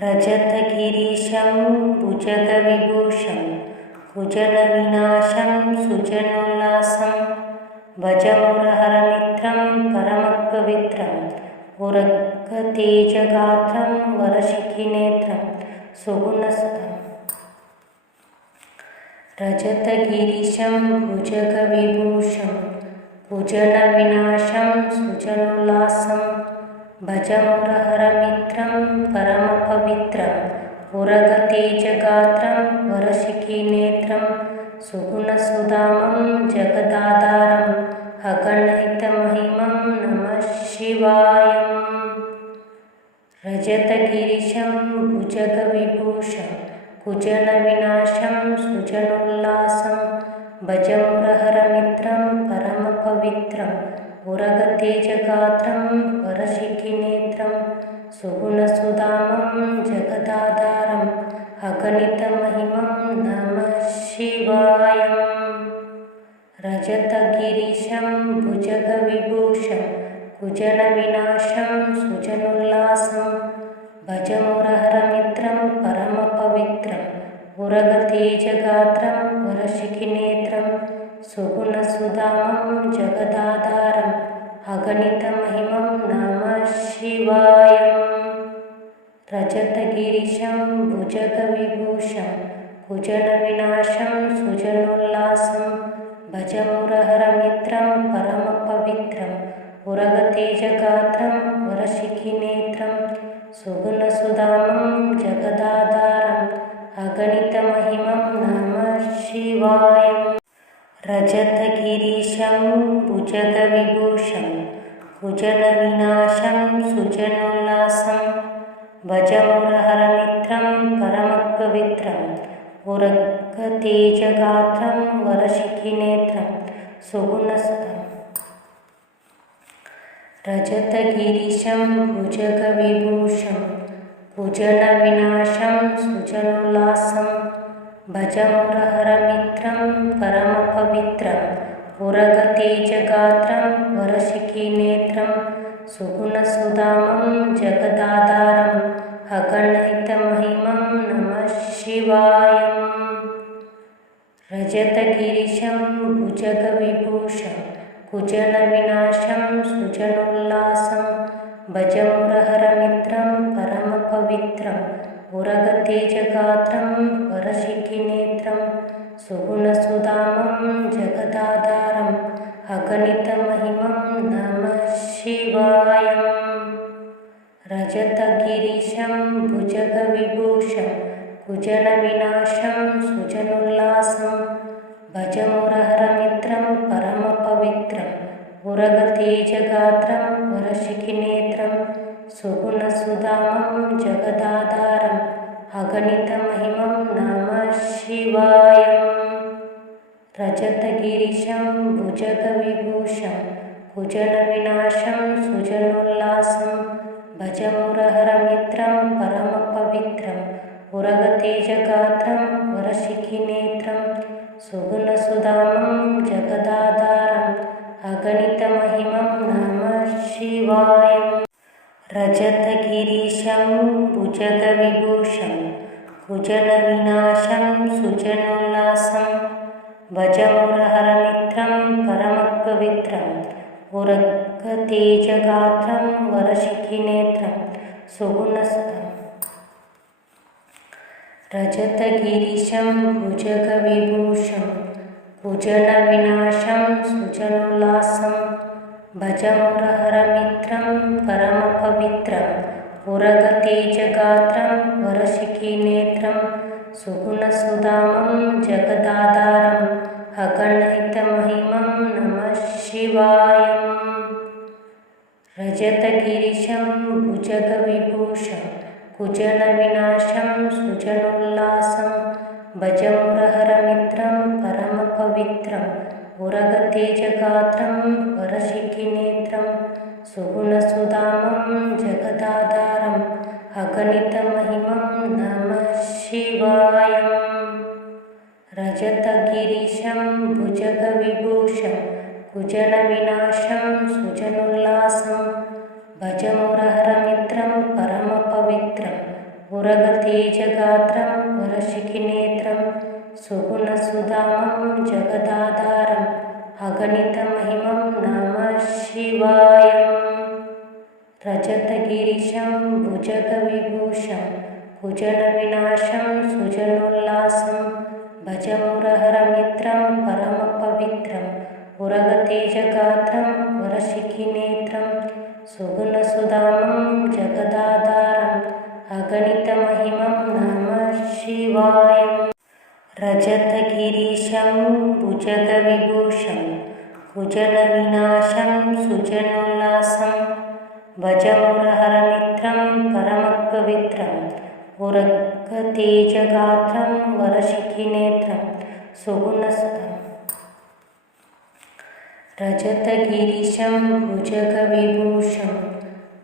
रजतगिरीशं भुजगविभूषं कुजलविनाशं सुजनोल्लासं भजमुरहरमित्रं परमपवित्रं उरगतेजगात्रं वरशिखिनेत्रं सुगुणसुतं रजतगिरीशं भुजगविभूषं कुजलविनाशं सुजनोल्लासं भजमुरहरमित्रं परमपवित्रं उरगतेजगात्रं वरशिखिनेत्रं सुगुणसुधामं जगदाधारं अगणितमहिमं नमः शिवाय। रजतगिरीशं भुजगविभूषं कुजलविनाशं सुजनोल्लासं भजमुरहरमित्रं परमपवित्रं उरगतेजगात्रं वरशिखिनेत्रं सुगुणसुधामं जगदाधारं अगणितमहिमं नमः शिवाय। रजतगिरीशं भुजगविभूषं कुजलविनाशं सुजनोल्लासं भजमुरहरमित्रं परमपवित्रं उरगतेजगात्रं वरशिखिनेत्रं सुगुणसुधामं जगदाधारं अगणितमहिमं नमः शिवाय। रजतगिरीशं भुजगविभूषं कुजलविनाशं सुजनोल्लासं भजमुरहरमित्रं परमपवित्रं उरगतेजगात्रं वरशिखिनेत्रं सुगुणसुधामं जगदाधारं अगणितमहिमं नमः शिवाय। रजतगिरीशं भुजगविभूषं कुजलविनाशं सुजनोल्लासं भजमुरहरमित्रं परमपवित्रं उरगतेजगात्रं वरशिखिनेत्रं सुगुणसुतं रजतगिरीशं भुजगविभूषं कुजलविनाशं सुजनोल्लासं भजमुरहरमित्रं परमपवित्रं उरगतेजगात्रं वरशिखिनेत्रं सुगुणसुधामं जगदाधारं अगणितमहिमं नमः शिवाय। रजतगिरीशं भुजगविभूषं कुजलविनाशं सुजनोल्लासं भजमुरहरमित्रं परमपवित्रं उरगतेजगात्रं वरशिखिनेत्रं सुगुणसुधामं जगदाधारं अगणितमहिमं नमः शिवाय। रजतगिरीशं भुजगविभूषं कुजलविनाशं सुजनोल्लासं भजमुरहरमित्रं परमपवित्रं उरगतेजगात्रं वरशिखिनेत्रं सुगुणसुधामं जगदाधारं अगणितमहिमं नमः शिवाय। रजतगिरीशं भुजगविभूषं कुजलविनाशं सुजनोल्लासं भजमुरहरमित्रं परमपवित्रं उरगतेजगात्रं वरशिखिनेत्रं सुगुणसुधामं जगदाधारं अगणितमहिमं नमः शिवाय। रजतगिरीशं भुजगविभूषं कुजलविनाशं सुजनोल्लासं भजमुरहरमित्रं परमपवित्रं उरगतेजगात्रं वरशिखिनेत्रं सुगुणसुतं रजतगिरीशं भुजगविभूषं कुजलविनाशं सुजनोल्लासं भजमुरहरमित्रं परमपवित्रं उरगतेजगात्रं वरशिखिनेत्रं सुगुणसुधामं जगदाधारं अगणितमहिमं नमः शिवाय। रजतगिरीशं भुजगविभूषं कुजलविनाशं सुजनोल्लासं भजमुरहरमित्रं परमपवित्रं उरगतेजगात्रं वरशिखिनेत्रं सुगुणसुधामं जगदाधारं अगणितमहिमं नमः शिवाय। रजतगिरीशं भुजगविभूषं कुजलविनाशं सुजनोल्लासं भजमुरहरमित्रं परमपवित्रं उरगतेजगात्रं वरशिखिनेत्रं सुगुणसुधामं जगदाधारम् अगणितमहिमं नमः शिवाय। रजतगिरिशं भुजगविभूषं कुजलविनाशं सुजनोल्लासं भजमुरहरमित्रं परमपवित्रम् उरगतेजगात्रं वरशिखिनेत्रं सुगुणसुधामं जगदाधारम् अगणितमहिमं नमः शिवाय। रजतगिरीशं भुजगविभूषं कुजलविनाशं सुजनोल्लासं भजमुरहरमित्रं परमपवित्रम् उरगतेजगात्रं वरशिखिनेत्रं सुगुणसुधामं रजतगिरीशं भुजगविभूषं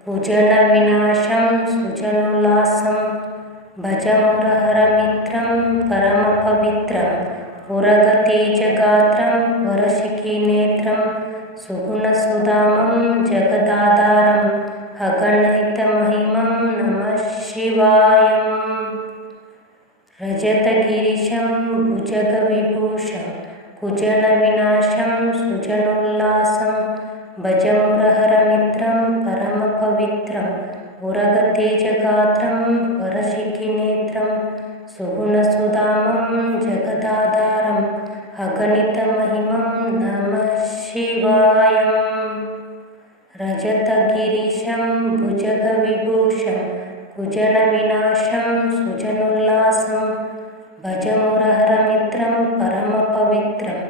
कुजलविनाशं सुजनोल्लासं भजमुरहरमित्रं परमपवित्रम् उरगतेजगात्रं वरशिखिनेत्रं सुगुणसुधामं जगदाधारम् अगणितमहिमं नमः शिवाय। रजतगिरीशं भुजगविभूषं कुजलविनाशं सुजनोल्लासं भजमुरहरमित्रं परमपवित्रम् उरगतेजगात्रं वरशिखिनेत्रं सुगुणसुधामं जगदाधारम् अगणितमहिमं नमः शिवाय। रजतगिरीशं भुजगविभूषं कुजलविनाशं सुजनोल्लासं भजमुरहरमित्रं परमपवित्रम्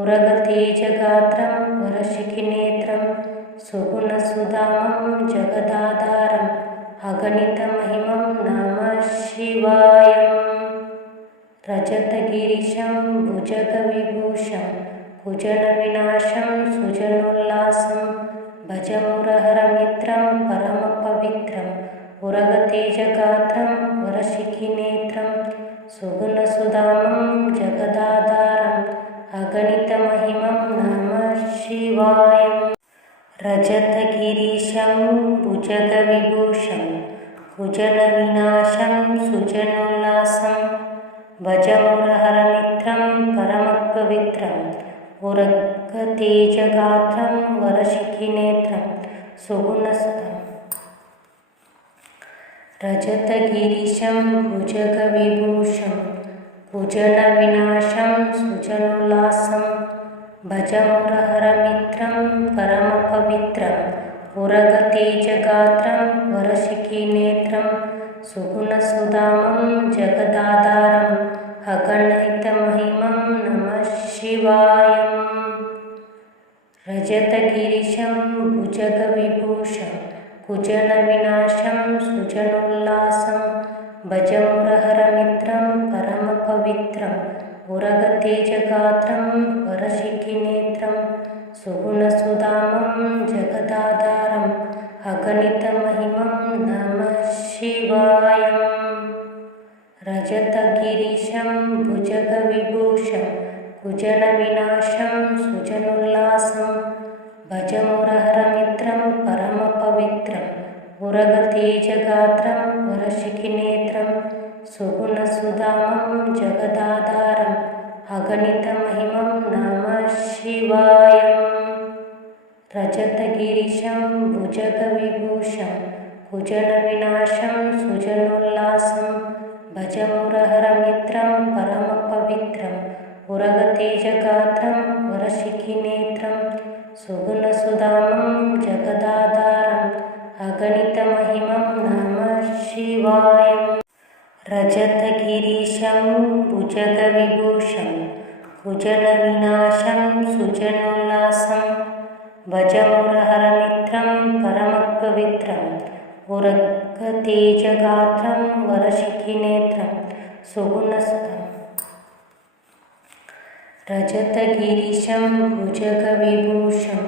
उरगतेजगात्रं वरशिखिनेत्रं सुगुणसुधामं जगदाधारम् अगणितमहिमं नमः शिवाय। रजतगिरीशं भुजगविभूषं कुजलविनाशं सुजनोल्लासं भजमुरहरमित्रं परमपवित्रम् उरगतेजगात्रं वरशिखिनेत्रं सुगुणसुधामं जगदाधारम् अगणितमहिमं नमः शिवाय। रजतगिरीशं भुजगविभूषं कुजलविनाशं सुजनोल्लासं भजमुरहरमित्रं परमपवित्रम् उरगतेजगात्रं वरशिखिनेत्रं सुगुणसुधामं रजतगिरीशं भुजगविभूषं कुजलविनाशं सुजनोल्लासं भजमुरहरमित्रं परमपवित्रम् उरगतेजगात्रं वरशिखिनेत्रं सुगुणसुधामं जगदाधारम् अगणितमहिमं नमः शिवाय। रजतगिरीशं भुजगविभूषं कुजलविनाशं सुजनोल्लासं भजमुरहरमित्रं परमपवित्रम् उरगतेजगात्रं वरशिखिनेत्रं सुगुणसुधामं जगदाधारम् अगणितमहिमं नमः शिवाय। रजतगिरीशं भुजगविभूषं कुजलविनाशं सुजनोल्लासं भजमुरहरमित्रं परमपवित्रम् उरगतेजगात्रं वरशिखिनेत्रं सुगुणसुधामं जगदाधारम् अगणितमहिमं नमः शिवाय। रजतगिरीशं भुजगविभूषं कुजलविनाशं सुजनोल्लासं भजमुरहरमित्रं परमपवित्रम् उरगतेजगात्रं वरशिखिनेत्रं सुगुणसुधामं जगदाधारम् अगणितमहिमं नमः शिवाय। रजतगिरीशं भुजगविभूषं कुजलविनाशं सुजनोल्लासं भजमुरहरमित्रं परमपवित्रम् उरगतेजगात्रं वरशिखिनेत्रं सुगुणसुधामं रजतगिरीशं भुजगविभूषं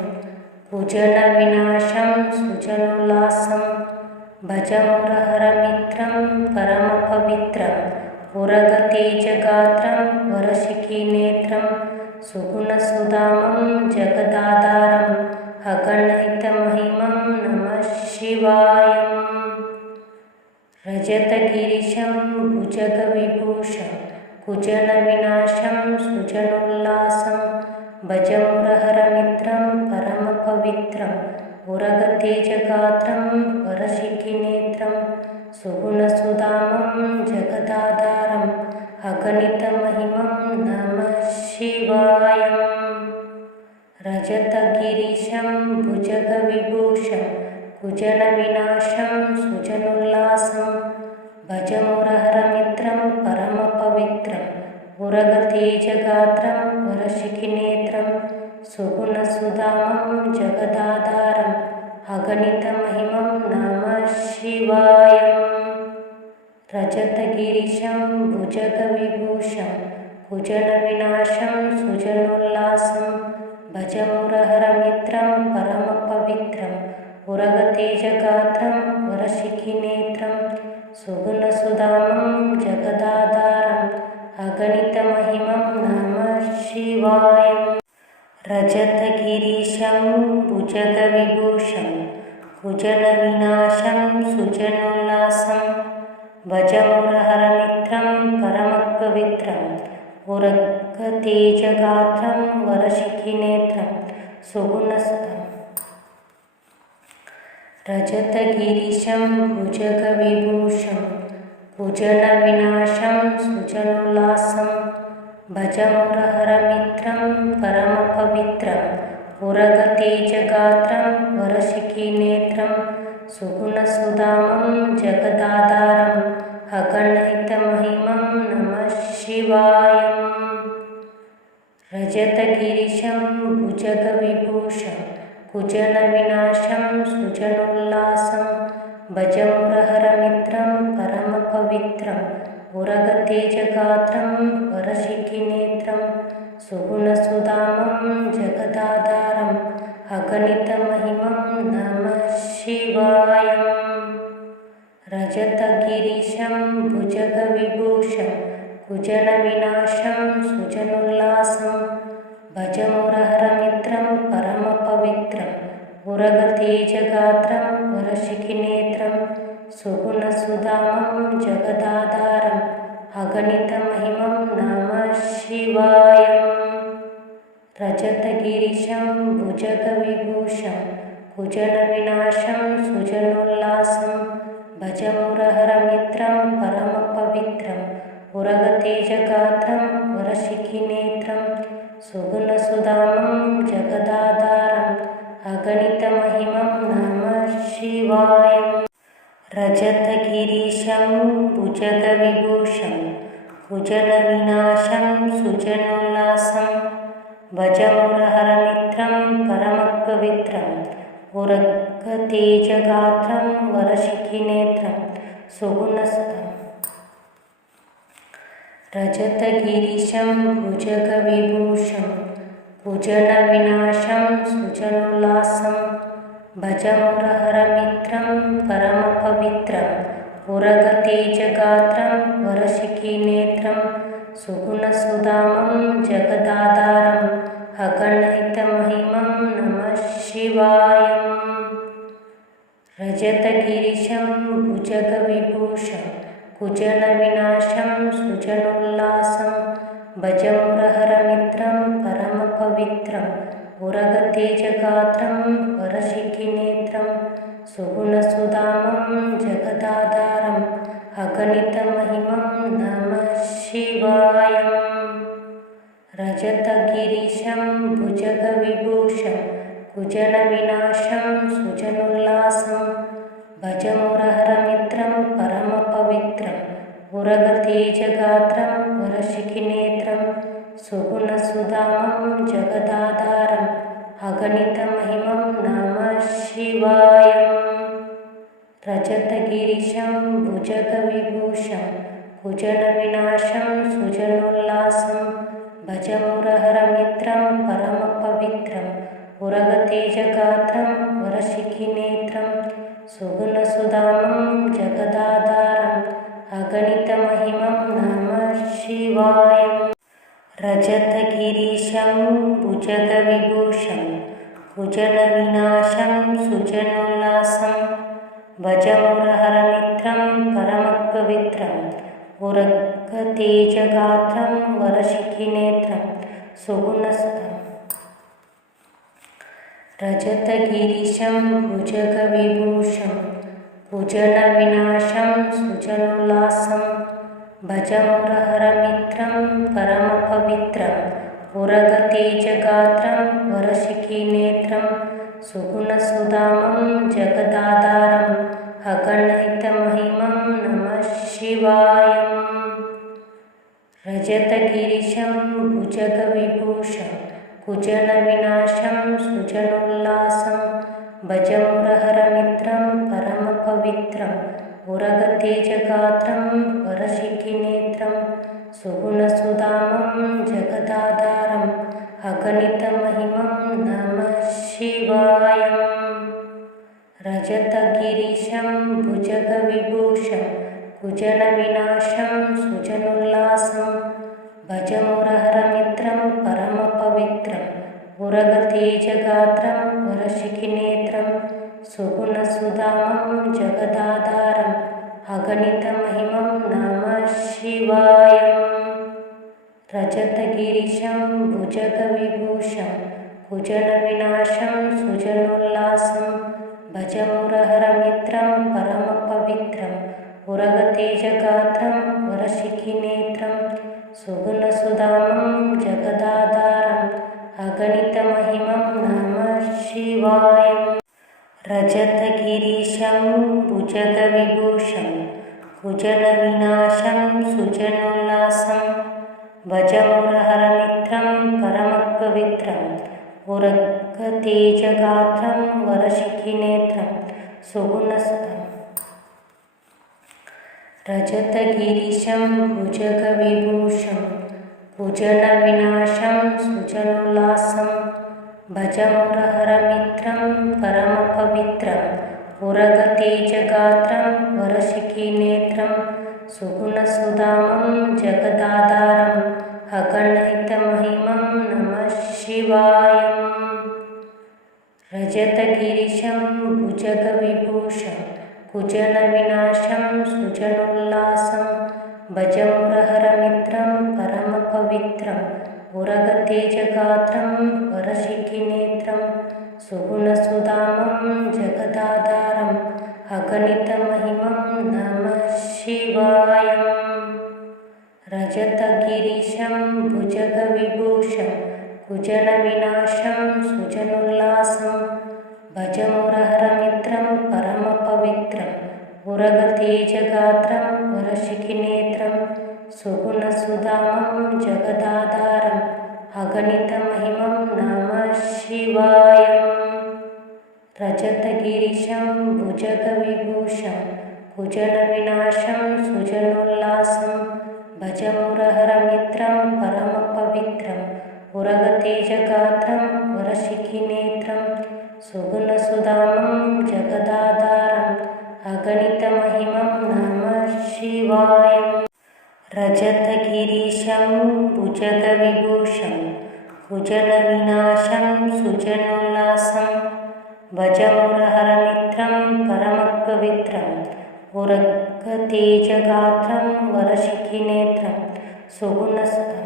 कुजलविनाशं सुजनोल्लासं भजमुरहरमित्रं परमपवित्रम् उरगतेजगात्रं वरशिखिनेत्रं सुगुणसुधामं जगदाधारम् अगणितमहिमं नमः शिवाय। रजतगिरिशं भुजगविभूषं कुजनविनाशं सुजनोल्लासं भजमुरहरमित्रं परमपवित्रम् उरगतेजगात्रं वरशिखिनेत्रं सुगुणसुधामं जगदाधारम् अगणितमहिमं नमः शिवाय। रजतगिरिशं भुजगविभूषं कुजनविनाशं सुजनोल्लासं भजमुरहरमित्रं परमपवित्रम् उरगतेजगात्रं वरशिखिनेत्रं सुगुणसुधामं जगदाधारम् अगणितमहिमं नमः शिवाय। रजतगिरिशं भुजगविभूषं कुजनविनाशं सुजनोल्लासं भजमुरहरमित्रं परमपवित्रम् उरगतेजगात्रं वरशिखिनेत्रं सुगुणसुधामं जगदाधारम् अगणितमहिमं नमः शिवाय। रजतगिरिशं भुजगविभूषं कुजनविनाशं सुजनोल्लासं भजमुरहरमित्रं परमपवित्रम् उरगतेजगात्रं वरशिखिनेत्रं सुगुणसुधामं रजतगिरिशं भुजगविभूषं कुजनविनाशं सुजनोल्लासं भजमुरहरमित्रं परमपवित्रम् उरगतेजगात्रं वरशिखिनेत्रं सुगुणसुधामं जगदाधारम् अगणितमहिमं नमः शिवाय। रजतगिरिशं भुजगविभूषं कुजनविनाशं सुजनोल्लासं भजमुरहरमित्रं परमपवित्रम् उरगतेजगात्रं वरशिखिनेत्रं सुगुणसुधामं जगदाधारम् अगणितमहिमं नमः शिवाय। रजतगिरिशं भुजगविभूषं कुजनविनाशं सुजनोल्लासं भजमुरहरमित्रं परमपवित्रम् उरगतेजगात्रं वरशिखिनेत्रं सुगुणसुधामं जगदाधारम् अगणितमहिमं नमः शिवाय। रजतगिरिशं भुजगविभूषं कुजनविनाशं सुजनोल्लासं भजमुरहरमित्रं परमपवित्रम् उरगतेजगात्रं वरशिखिनेत्रं सुगुणसुधामं जगदाधारम् अगणितमहिमं नमः शिवाय। रजतगिरिशं भुजगविभूषं कुजनविनाशं सुजनोल्लासं भजमुरहरमित्रं परमपवित्रम् उरगतेजगात्रं वरशिखिनेत्रं सुगुणसुधामं रजतगिरिशं भुजगविभूषं कुजनविनाशं सुजनोल्लासं भजमुरहरमित्रं परमपवित्रम् उरगतेजगात्रं वरशिखिनेत्रं सुगुणसुधामं जगदाधारम् अगणितमहिमं नमः शिवाय। रजतगिरिशं भुजगविभूषं कुजनविनाशं सुजनोल्लासं भजमुरहरमित्रं परमपवित्रम् उरगतेजगात्रं वरशिखिनेत्रं सुगुणसुधामं जगदाधारम् अगणितमहिमं नमः शिवाय। रजतगिरिशं भुजगविभूषं कुजनविनाशं सुजनोल्लासं भजमुरहरमित्रं परमपवित्रम् उरगतेजगात्रं वरशिखिनेत्रं सुगुणसुधामं जगदाधारम् अगणितमहिमं नमः शिवाय। रजतगिरिशं भुजगविभूषं कुजनविनाशं सुजनोल्लासं भजमुरहरमित्रं परमपवित्रम् उरगतेजगात्रं वरशिखिनेत्रं सुगुणसुधामं जगदाधारम् अगणितमहिमं नमः शिवाय। रजतगिरिशं भुजगविभूषं कुजनविनाशं सुजनोल्लासं भज मुरहरमित्रं परमपवित्रं उरगतेजगात्रं वरशिखिनेत्रं सुगुणसुतं रजतगिरिशं भुजगविभूषं कुजनविनाशं सुजनोल्लासं भज मुरहरमित्रं परमपवित्रं उरगतेजगात्रं वरशिखिनेत्रं सुगुणसुधामं जगदाधारं अगणितमहिमं नमः शिवाय। रजतगिरिशं भुजगविभूषं कुजनविनाशं सुजनोल्लासं भज मुरहरमित्रं परमपवित्रं उरगतेजगात्रं वरशिखिनेत्रं सुगुणसुधामं जगदाधारं अगणितमहिमं नमः शिवाय। रजतगिरिशं भुजगविभूषं कुजनविनाशं सुजनोल्लासं भज मुरहरमित्रं परमपवित्रं उरगतेजगात्रं वरशिखिनेत्रं सुगुणसुधामं जगदाधारं अगणितमहिमं नमः शिवाय। रजतगिरिशं भुजगविभूषं कुजनविनाशं सुजनोल्लासं भज मुरहरमित्रं परमपवित्रं उरगतेजगात्रं वरशिखिनेत्रं सुगुणसुधामं जगदाधारं अगणितमहिमं नमः शिवाय। रजतगिरिशं भुजगविभूषं कुजनविनाशं सुजनोल्लासं भज मुरहरमित्रं परमपवित्रं उरगतेजगात्रं वरशिखिनेत्रं सुगुणसुतं रजतगिरिशं भुजगविभूषं कुजनविनाशं सुजनोल्लासं भज मुरहरमित्रं परमपवित्रं उरगतेजगात्रं वरशिखिनेत्रं सुगुणसुधामं जगदाधारं अगणितमहिमं नमः शिवाय। रजतगिरिशं भुजगविभूषं कुजनविनाशं सुजनोल्लासं भज मुरहरमित्रं परमपवित्रं उरगतेजगात्रं वरशिखिनेत्रं सुगुणसुधामं जगदाधारं अगणितमहिमं नमः शिवाय। रजतगिरिशं भुजगविभूषं कुजनविनाशं सुजनोल्लासं भज मुरहरमित्रं परमपवित्रं उरगतेजगात्रं वरशिखिनेत्रं सुगुणसुधामं जगदाधारं अगणितमहिमं नमः शिवाय। रजतगिरिशं भुजगविभूषं कुजनविनाशं सुजनोल्लासं भज मुरहरमित्रं परमपवित्रं उरगतेजगात्रं वरशिखिनेत्रं सुगुणसुधामं जगदाधारं अगणितमहिमं नमः शिवाय। रजतगिरिशं भुजगविभूषं कुजनविनाशं सुजनोल्लासं भज मुरहरमित्रं परमपवित्रं उरगतेजगात्रं वरशिखिनेत्रं सुगुणसुतं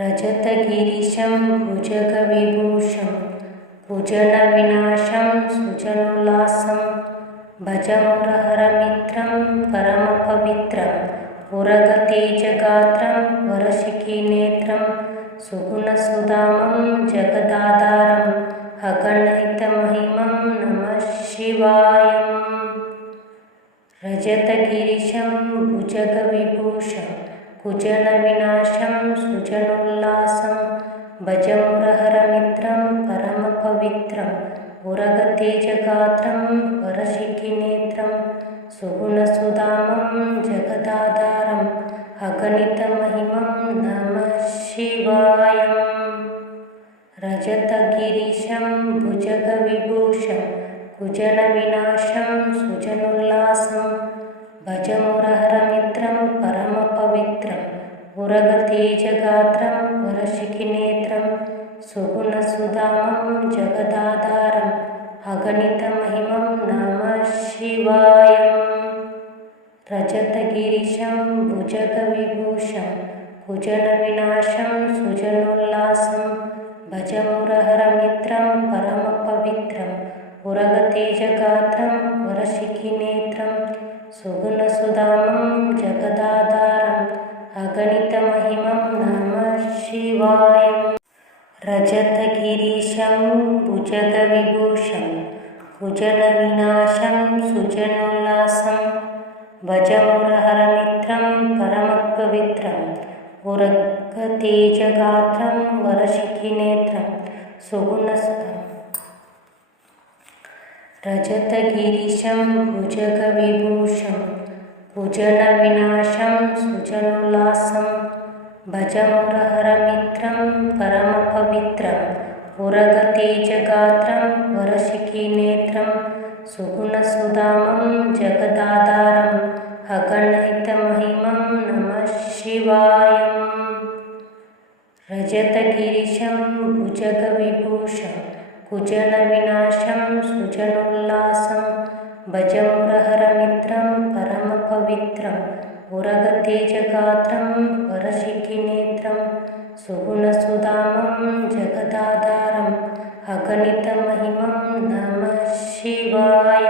रजतगिरिशं भुजगविभूषं कुजनविनाशं सुजनोल्लासं भज मुरहरमित्रं परमपवित्रं उरगतेजगात्रं वरशिखिनेत्रं सुगुणसुधामं जगदाधारं अगणितमहिमं नमः शिवाय। रजतगिरिशं भुजगविभूषं कुजनविनाशं सुजनोल्लासं भज मुरहरमित्रं परमपवित्रं उरगतेजगात्रं वरशिखिनेत्रं सुगुणसुधामं जगदाधारं अगणितमहिमं नमः शिवाय। रजतगिरिशं भुजगविभूषं कुजनविनाशं सुजनोल्लासं भज मुरहरमित्रं परमपवित्रं उरगतेजगात्रं वरशिखिनेत्रं सुगुणसुधामं जगदाधारं अगणितमहिमं नमः शिवाय। रजतगिरिशं भुजगविभूषं कुजलविनाशं सुजनोल्लासं भजमुरहरमित्रं परमपवित्रं उरगतेजगात्रं वरशिखिनेत्रं सुगुणसुधामं जगदाधारम् अगणितमहिमं नमः शिवाय। रजतगिरीशं भुजगविभूषं कुजलविनाशं सुजनोल्लासं भजमुरहरमित्रं परमपवित्रं उरगतेजगात्रं वरशिखिनेत्रं सुगुणसुधामं। रजतगिरीशं भुजगविभूषं कुजलविनाशं सुजनोल्लासं भजमुरहरमित्रं परमपवित्रं उरगतेजगात्रं वरशिखिनेत्रं सुगुणसुधामं जगदाधारम् अगणितमहिमं नमः शिवाय। रजतगिरीशं भुजगविभूषं कुजलविनाशं सुजनोल्लासं भजमुरहरमित्रं परमपवित्रं उरगतेजगात्रं वरशिखिनेत्रं सुगुणसुधामं जगदाधारम् अगणितमहिमं नमः शिवाय।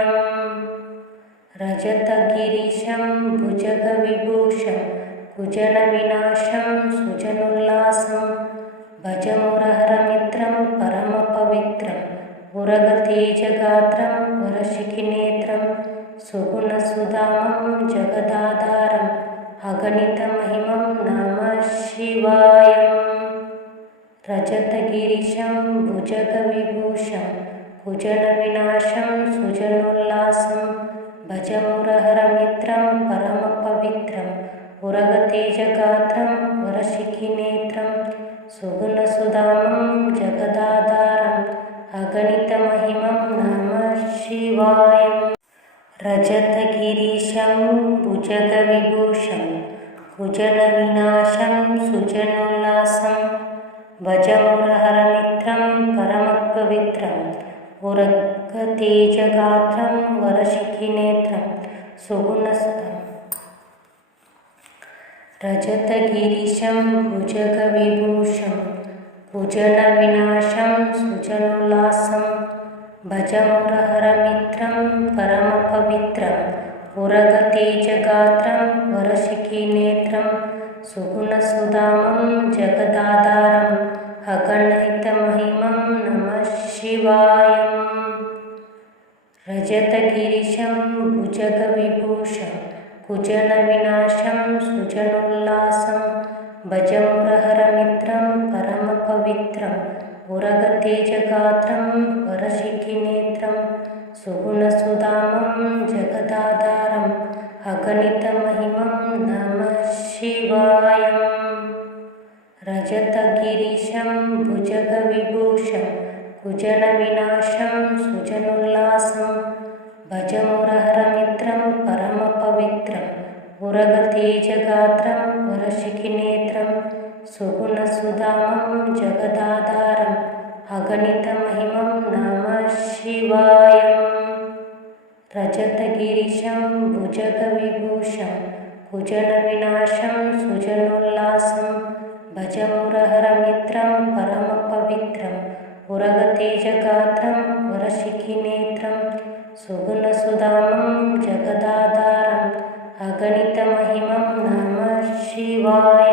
रजतगिरीशं भुजगविभूषं कुजलविनाशं सुजनोल्लासं भजमुरहरमित्रं परमपवित्रं उरगतेजगात्रं वरशिखिनेत्रं सुगुणसुधामं जगदाधारम् अगणितमहिमं नमः शिवाय। रजतगिरीशं भुजगविभूषं कुजलविनाशं सुजनोल्लासं भजमुरहरमित्रं परमपवित्रं उरगतेजगात्रं वरशिखिनेत्रं सुगुणसुधामं जगदाधारम् अगणितमहिमं नमः शिवाय। रजतगिरीशं भुजगविभूषं कुजलविनाशं सुजनोल्लासं भजमुरहरमित्रं परमपवित्रं उरगतेजगात्रं वरशिखिनेत्रं सुगुणसुधामं। रजतगिरीशं भुजगविभूषं कुजलविनाशं सुजनोल्लासं भजमुरहरमित्रं परमपवित्रं उरगतेजगात्रं वरशिखिनेत्रं सुगुणसुधामं जगदाधारम् अगणितमहिमं नमः शिवाय। रजतगिरीशं भुजगविभूषं कुजलविनाशं सुजनोल्लासं भजमुरहरमित्रं परमपवित्रं उरगतेजगात्रं वरशिखिनेत्रं सुगुणसुधामं जगदाधारम् अगणितमहिमं नमः शिवाय। रजतगिरीशं भुजगविभूषं कुजलविनाशं सुजनोल्लासं भजमुरहरमित्रं परमपवित्रं उरगतेजगात्रं वरशिखिनेत्रं सुगुणसुधामं जगदाधारम् अगणितमहिमं नमः शिवाय। रजतगिरीशं भुजगविभूषं कुजलविनाशं सुजनोल्लासं भजमुरहरमित्रं परमपवित्रं उरगतेजगात्रं वरशिखिनेत्रं सुगुणसुधामं जगदाधारम् अगणितमहिमं नमः शिवाय।